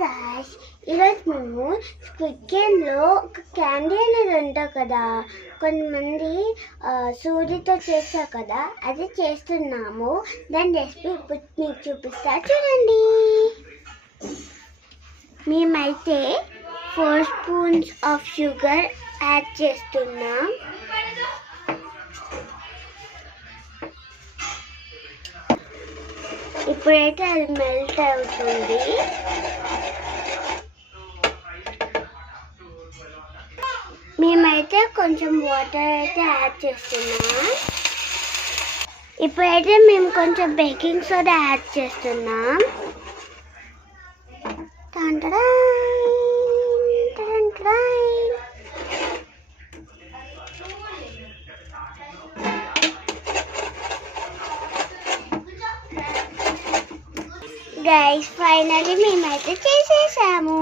Guys, ఈరోజు మేము squid గేమ్లో ఒక క్యాండీ అనేది ఉంటుంది కదా, కొంతమంది సూదితో చేస్తారు కదా, అది చేస్తున్నాము. దాని రెసిపీ ఇప్పుడు మీకు చూపిస్తా చూడండి. మేమైతే 4 స్పూన్స్ ఆఫ్ షుగర్ యాడ్ చేస్తున్నాం. ఇప్పుడైతే అది మెల్ట్ అవుతుంది. మేమైతే కొంచెం వాటర్ అయితే యాడ్ చేస్తున్నాం. ఇప్పుడైతే మేము కొంచెం బేకింగ్ సోడా యాడ్ చేస్తున్నాం. గైస్, ఫైనల్లీ మేమైతే చేసేసాము.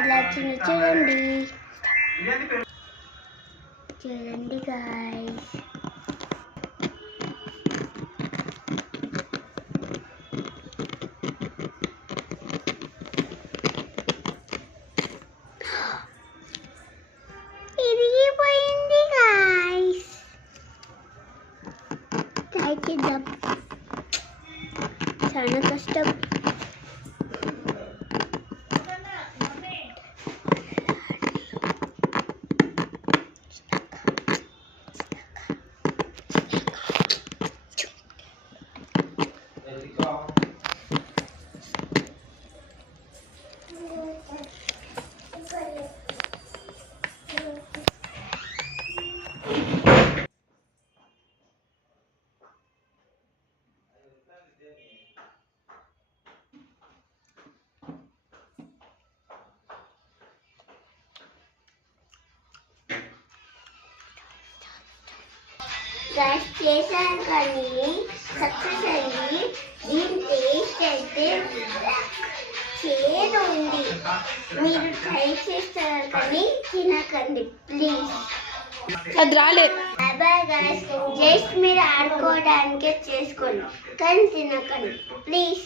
ఎలా వచ్చింది చూడండి. చూడండి గైస్, ఇరిగిపోయింది గైస్. ట్రై చేద్దాం, చాలా కష్టం. గైస్, చేశాను కానీ సక్సెస్ అయ్యి. దీని టేస్ట్ అయితే చేదు ఉంది. మీరు ట్రై చేస్తారు కానీ తినకండి ప్లీజ్. అది రాలేదు. బాయ్ గైస్, జస్ట్ మీరు ఆడుకోవడానికే చేసుకోండి కానీ తినకండి ప్లీజ్.